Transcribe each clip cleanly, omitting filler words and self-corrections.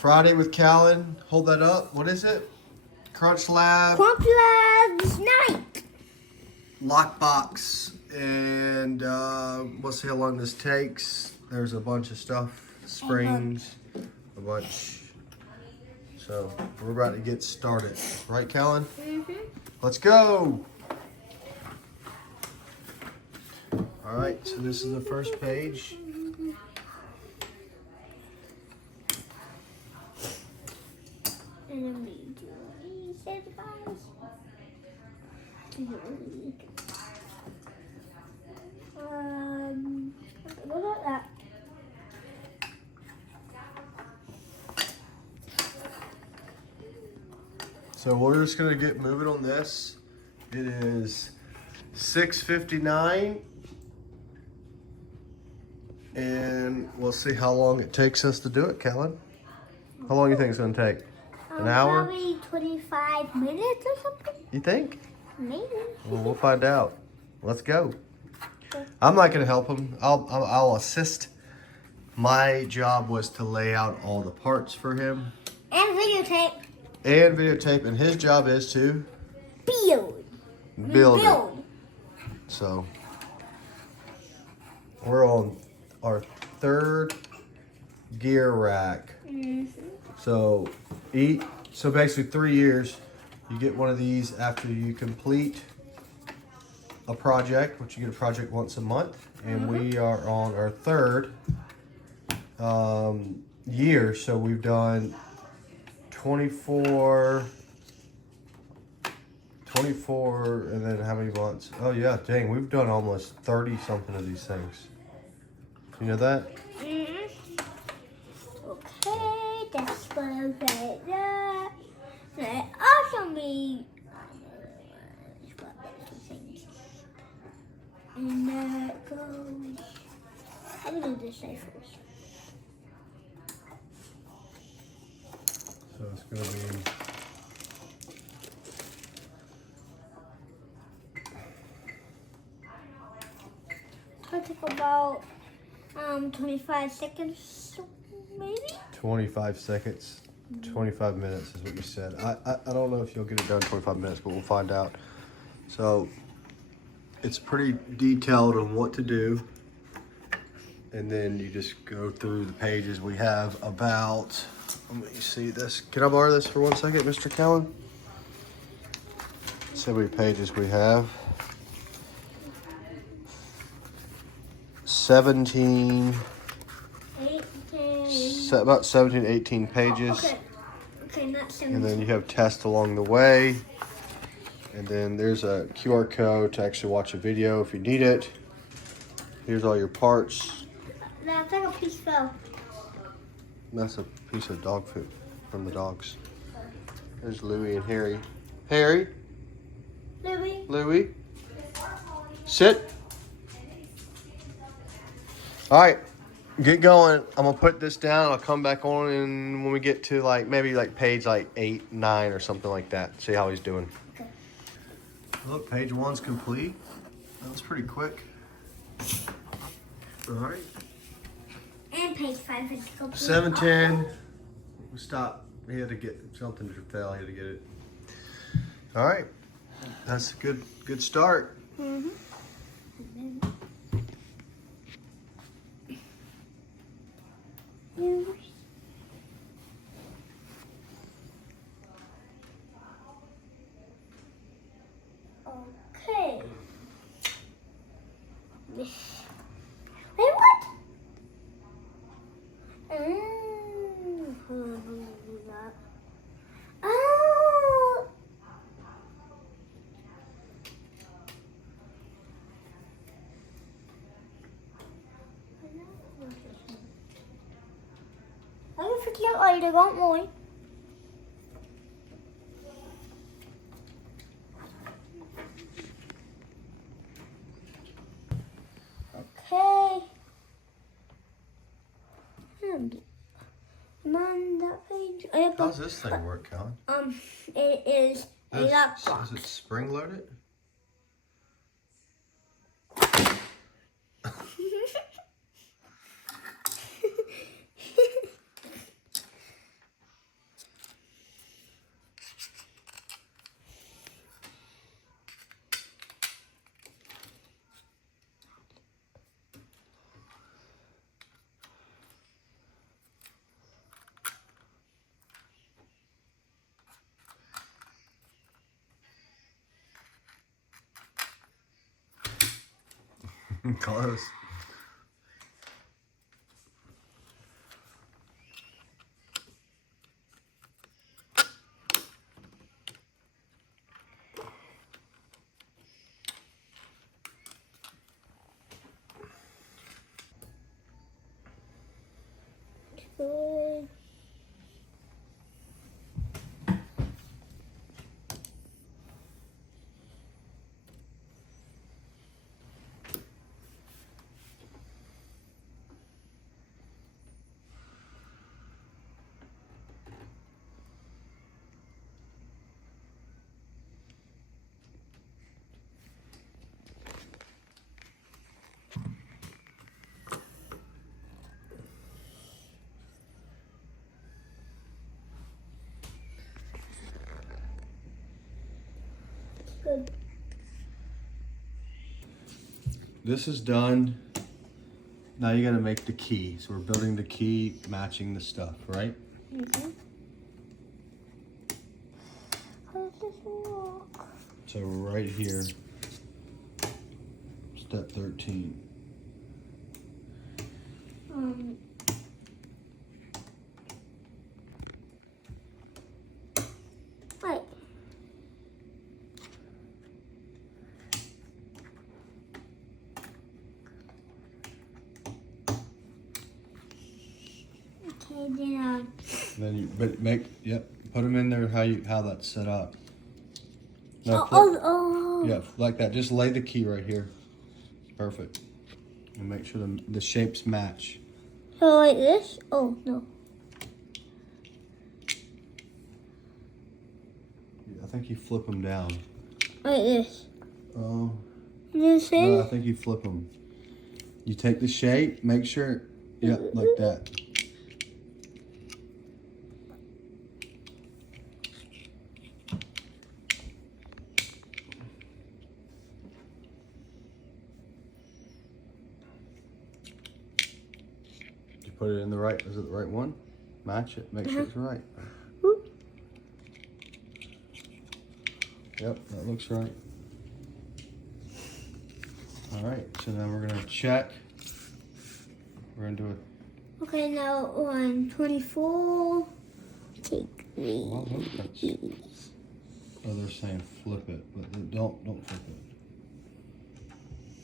Friday with Callan. Hold that up. What is it? Crunch Lab. Crunch Lab's night. Lockbox. And we'll see how long this takes. There's a bunch of stuff. Springs. A bunch. So we're about to get started. Right, Callan? Mm-hmm. Let's go. All right, so this is the first page. And then we do say the guys. What about that? So we're just gonna get moving on this. It is 6:59, and we'll see how long it takes us to do it, Callan. How long do you think it's gonna take? An hour? Probably 25 minutes or something. You think? Maybe. Well, we'll find out. Let's go. I'm not gonna help him. I'll assist. My job was to lay out all the parts for him. And videotape. And videotape, and his job is to build it. So we're on our third gear rack. Mm-hmm. So basically 3 years, you get one of these after you complete a project, which you get a project once a month, and we are on our third year. So we've done 24, and then how many months? Oh yeah, dang, we've done almost 30 something of these things. You know that? Mm-hmm. Okay, that's what I'm saying. That also means and that goes. I'm gonna do this side first. So it's gonna be. It'll take about 25 seconds, maybe. 25 seconds, 25 minutes is what you said. I don't know if you'll get it done in 25 minutes, but we'll find out. So it's pretty detailed on what to do. And then you just go through the pages. We have about, let me see this. Can I borrow this for 1 second, Mr. Callan? See how many pages we have. 17, 18. about 17, 18 pages. Okay. Okay, not 17. And then you have tests along the way. And then there's a QR code to actually watch a video if you need it. Here's all your parts. That's like a piece fell. That's a piece of dog food from the dogs. There's Louie and Harry. Harry? Louie? Louie? Sit. All right, get going. I'm gonna put this down. I'll come back on, and when we get to maybe page 8, 9 or something like that, see how he's doing. Okay. Look, page 1's complete. That was pretty quick. All right. And page 5 is complete. 7:10. We stopped. He had to get something to fail. He had to get it. All right. That's a good start. Mm-hmm. Okay. Wait, what? Oh. Jag förklarar det gång moi. Okay. And that page. How's this thing work, Callan? It is a lockbox. Is it spring loaded? Close. Good. Good. This is done. Now you gotta make the key. So we're building the key, matching the stuff, right? Mm-hmm. How does this work? So right here, step 13. Wait. Okay, Then you put them in there how that's set up. No, oh. Yeah, like that. Just lay the key right here. Perfect. And make sure the shapes match. So like this? Oh, no. I think you flip them down. Like this. Oh. This No, I is? think you flip them. You take the shape, make sure, yeah, like that. You put it in the right, is it the right one? Match it, make sure it's right. Yep, that looks right. All right, so then we're gonna check. We're gonna do it. Okay, now on 24, take these. Well, look, oh, they're saying flip it, but don't flip it.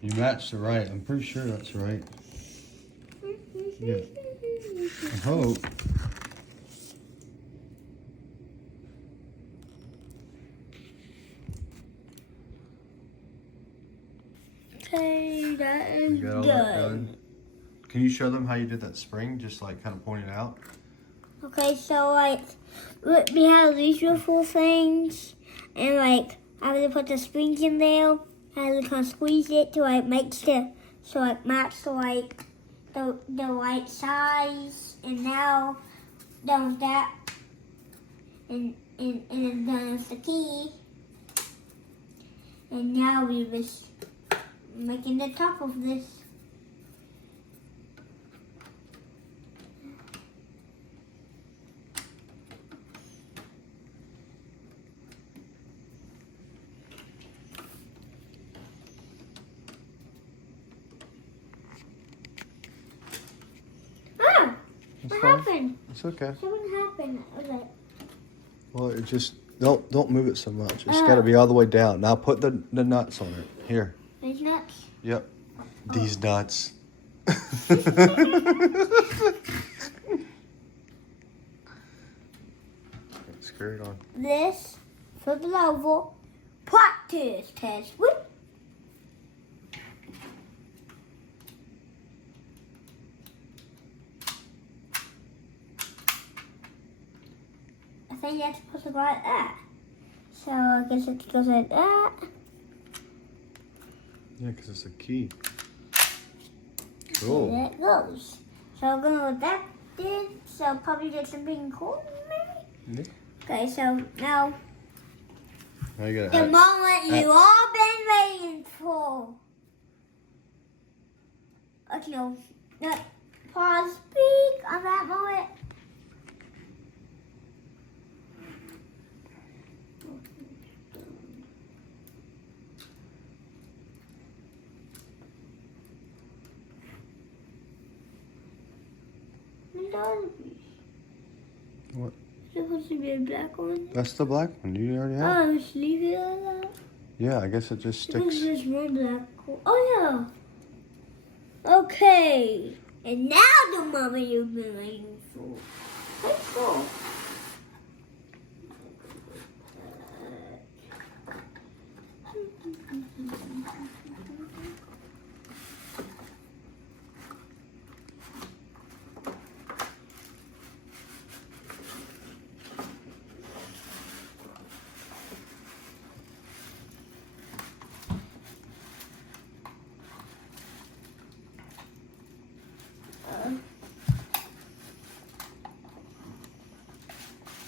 You matched it right. I'm pretty sure that's right. Yeah. I hope. Okay, that is You got all good. that done. Can you show them how you did that spring? Just like kind of point it out. Okay, so like we have these beautiful things, and like I have to put the springs in there. I have to kind of squeeze it to like make the match to like the right size. And now done with that, and then done with the key. And now we just making the top of this. Ah! That's What fine. happened? It's okay. Something happened. Okay. Well, it just don't move it so much. It's got to be all the way down. Now put the nuts on it. Here. These nuts? Yep. These nuts. Screw it on. This for the level practice test. Whoop. I think that's supposed to go like that. So I guess it goes like that. Yeah, because it's a key. And Cool. there it goes. So I'm gonna go that did. So probably get something cool maybe. Yeah. Okay, so now Now you the gotta moment you all been waiting for. Okay, no. Pause, speak on that moment. Where's the other piece? What? Is it supposed to be a black one? That's the black one. You already have. Oh, just leave it like that? Yeah, I guess it just sticks. It's just one black hole. Oh, yeah. Okay. And now the mama you've been waiting for. Let's go.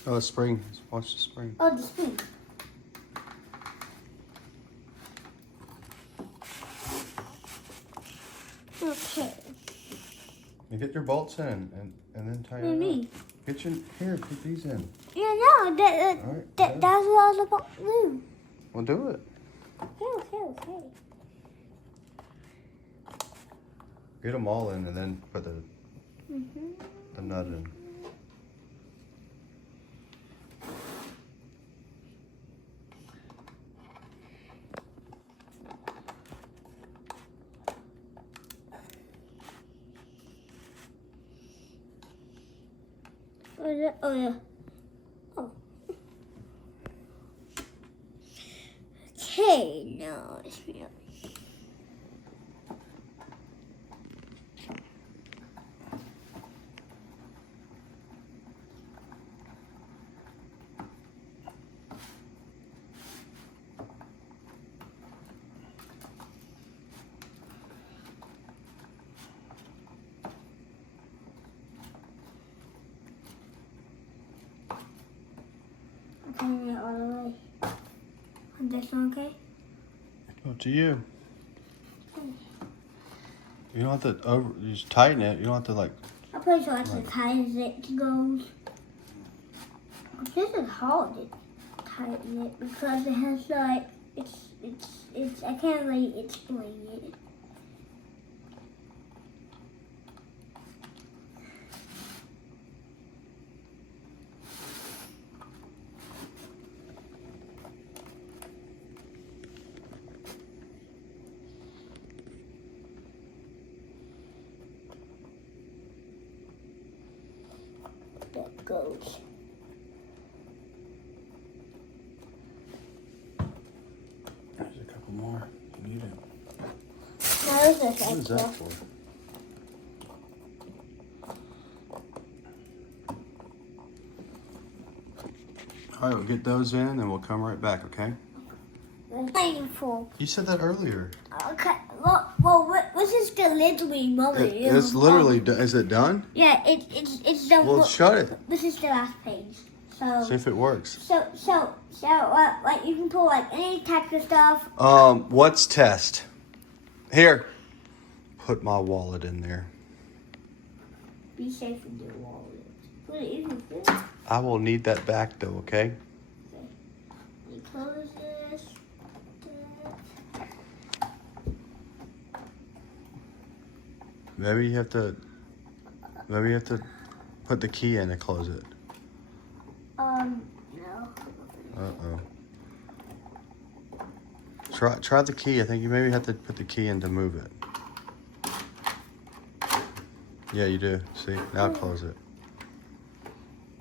Oh, the spring. Watch the spring. Oh, the spoon. Okay. You get your bolts in and then tie What do you it mean? up. Get your here. Put these in. Yeah, no, All right, that's what I was about to do. Well, do it. Okay. Get them all in and then put the Mm-hmm. nut in. Oh, yeah. Oh. Okay, now it's me up. Okay, all the way. And this one, okay? Up to you. You don't have to you just tighten it. You don't have to like. I'm pretty sure it's as tight as it goes. This is hard to tighten it because it has like it's I can't really explain it. That goes. There's a couple more. You need it. Now this is What is extra. that for? All right, we'll get those in and we'll come right back, okay? Painful. You said that earlier. Okay. Well, this is the literally moment. It's literally, is it done? Yeah, it's the. Well, shut it. This is the last page. So. See if it works. So, like you can pull like any type of stuff. What's test? Here. Put my wallet in there. Be safe with your wallet. Put it in your phone. I will need that back though, okay? Okay. You close this. Maybe you have to put the key in and close it. No. Uh-oh. Try the key. I think you maybe have to put the key in to move it. Yeah, you do. See? Now close it.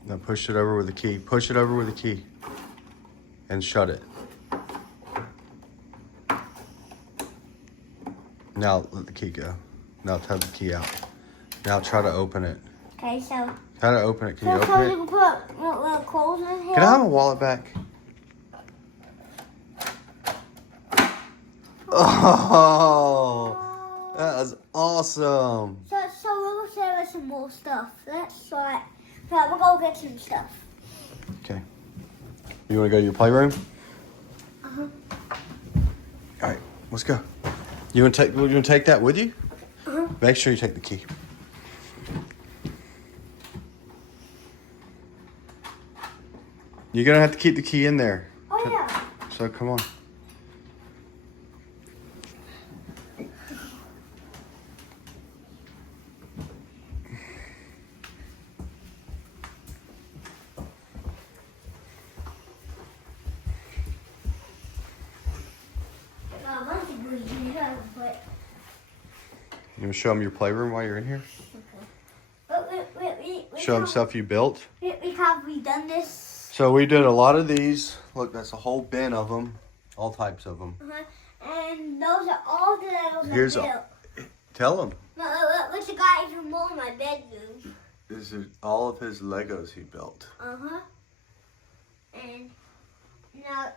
Now push it over with the key. Push it over with the key. And shut it. Now let the key go. Now take the key out. Now try to open it. Okay, so. Try to open it. Can you open it? You put little clothes in here. Can I have my wallet back? Oh, that was awesome. So we're gonna save us some more stuff. That's right. Right, we're gonna get some stuff. Okay. You want to go to your playroom? Uh-huh. All right, let's go. You want to take that with you? Uh-huh. Make sure you take the key. You're gonna have to keep the key in there. Oh yeah. So come on. You want to show them your playroom while you're in here? Okay. Show them stuff you built. Because we done this. So we did a lot of these. Look, that's a whole bin of them. All types of them. And those are all the Legos Here's I built. Tell them. What's the guy even more in my bedroom? This is all of his Legos he built. And now.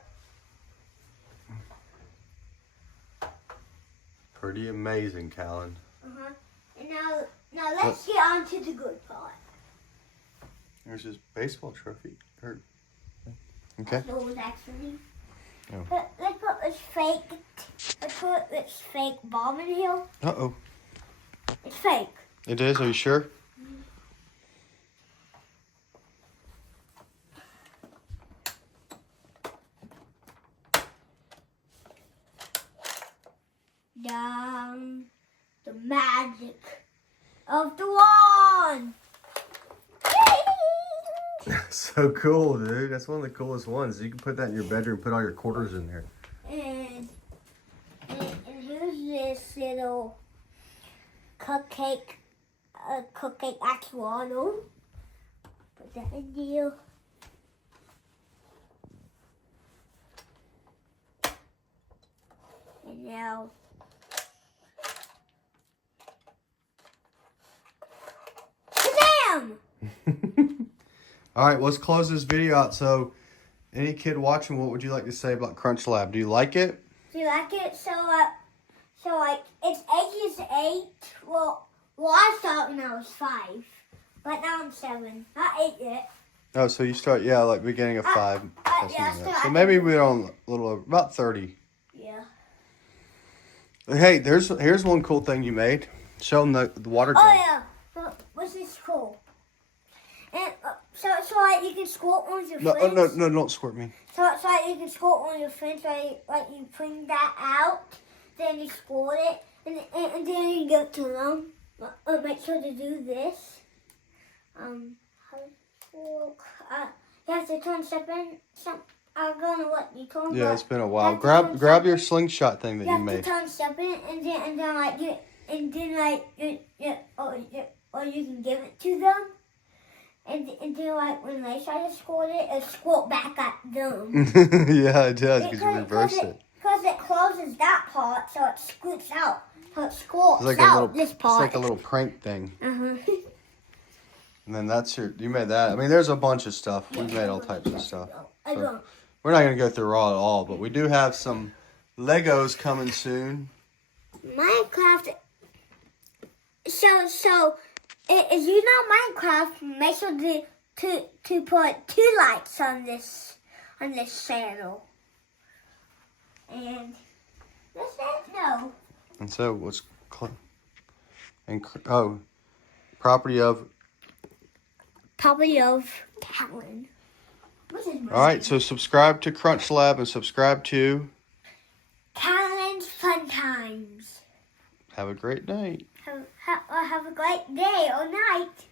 Pretty amazing, Callan. And now let's get on to the good part. There's his baseball trophy. Okay. Those actually. Oh. Let's put this fake bomb in here. Uh-oh. It's fake. It is? Are you sure? Down the magic of the wand. So cool, dude. That's one of the coolest ones. You can put that in your bedroom, put all your quarters in there. And here's this little cupcake axolotl. Put that in there. And now Shazam! All right, let's close this video out. So, any kid watching, what would you like to say about Crunch Lab? Do you like it? Do you like it? So it's ages 8. Well, I started when I was 5, but now I'm 7. Not 8 yet. Oh, so you start, like beginning of 5. Yeah, So maybe we're on a little over, about 30. Yeah. Hey, here's one cool thing you made. Show them the water gun. Oh yeah. What's this cool? And so like you can squirt on your friends. No, don't squirt me. So like you can squirt on your friends. Like you bring that out, then you squirt it, and then you go to them. Make sure to do this. You have to turn step in. I don't know what you call it. Yeah, it's been a while. Grab your slingshot thing that you made. You have to turn step in, and then or you can give it to them. And then, like, when they try to squirt it, it'll squirt back at them. Yeah, it does, because you reverse it. Because it closes that part, so it scoots out. So it squirts like out this part. It's like a little prank thing. Uh-huh. And then you made that. I mean, there's a bunch of stuff. We've made all types of stuff. So, we're not going to go through all, but we do have some Legos coming soon. Minecraft. So if you know Minecraft, make sure to put 2 likes on this channel. And let's know. And so property of Callan. All right, so subscribe to Crunch Lab and subscribe to Callan's Fun Times. Have a great night. Have a great day or night.